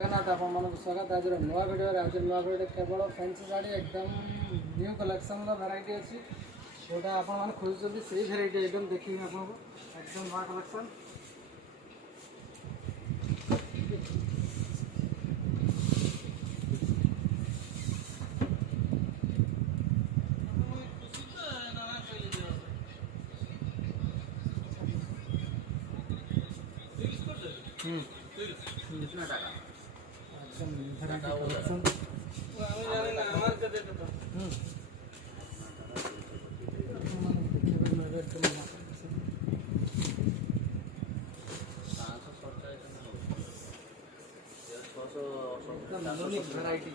जगन्नाथ आपको स्वागत आज नुआ भिडियो आज नुआ भिडियो केवल फैंसी साड़ी एकदम न्यू कलेक्शन भेराइटी अच्छी जोटा आप खोजुँच से भेराइटी एकदम देखिए आपको एकदम नुआ कलेक्शन भेराइटी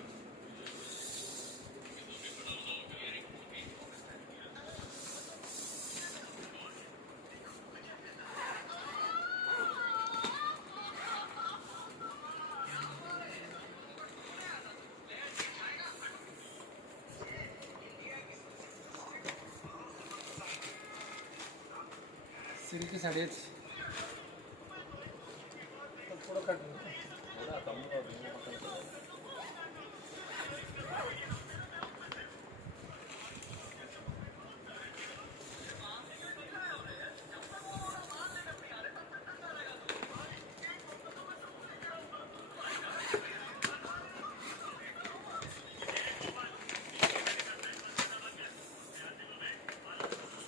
सिल्की साड़ी अच्छी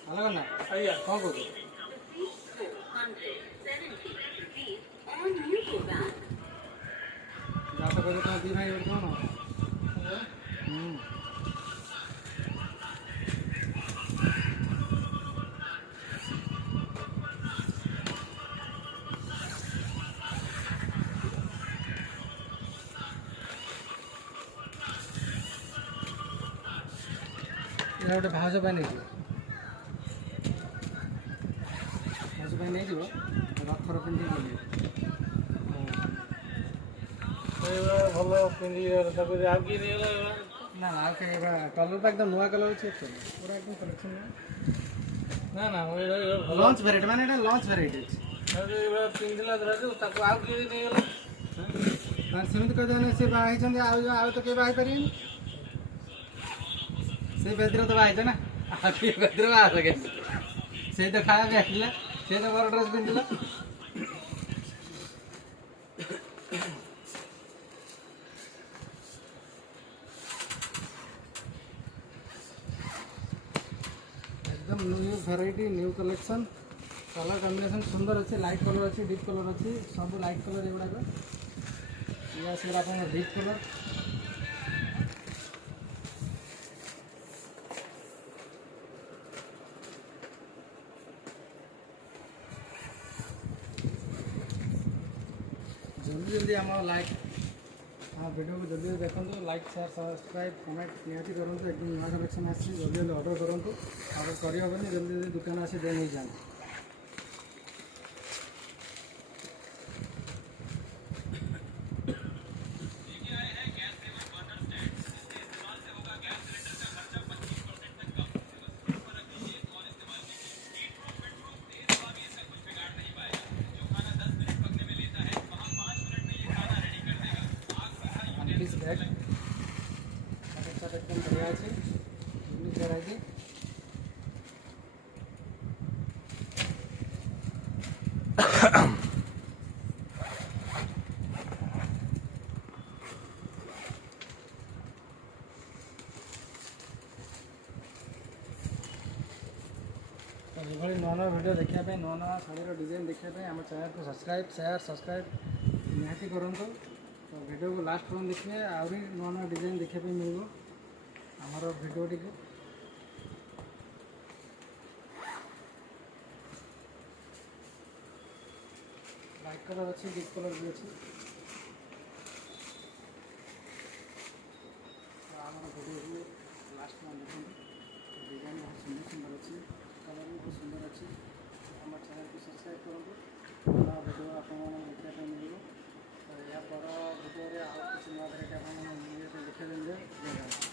अलग ना कौन कौन जाता करो तो दी भाई और कौन ये गोटे भाज पे नहीं भाज पे नहीं रखर पिंधि भल पिंधि ना ना कलर तो एकदम नुआ कलर अच्छे पूरा एकदम कलेक्शन ना ना लॉन्च वेराइटी माने एटा लॉन्च वेराइटी पिंधला धरा आउ किए नहीं गला सेमती कहते से बाहर आउ तो के बाहर पारिए से बेदर तो बाहर ना बेदर बाहर सके से तो खाया भी आसला से तो बड़ ड्रेस पिंधला एकदम new variety new collection colour combination सुंदर अच्छे लाइट कलर अच्छी डीप कलर अच्छी सब लाइट कलर एगुड़ाक ये आसला आप डीप कलर जल्दी जल्दी आम लाइक हाँ वीडियो को जल्दी देखो लाइक शेयर सब्सक्राइब कमेंट निहाती करूँ एकदम नुआ कलेक्शन आसी जल्दी जल्दी ऑर्डर करूँ ऑर्डर करहबनी जल्दी जल्दी दुकान आसी दे नहीं जाए बैग एकदम बढ़िया अच्छे यूनिक वेराइटी तो ये नुआ नुआ भिडियो देखा नुआ नुआ शाढ़ीर डिजाइन देखा आम चैनल को सब्सक्राइब निहाती करूँ तो वीडियो को लास्ट पर्यटन देखिए आहरी नुआ नुआ डिजाइन देखा मिल आमर वीडियो टी लाइट कलर अच्छी डीप कलर भी अच्छी आम वीडियो को लास्ट में देखते डिजाइन बहुत सुंदर सुंदर अच्छी कलर भी बहुत सुंदर अच्छी आम चैनल को सब्सक्राइब करूँ नया वीडियो आप देखा मिल तो या पर भिडियो आउ किसी नुआ भेराइटी आप देखा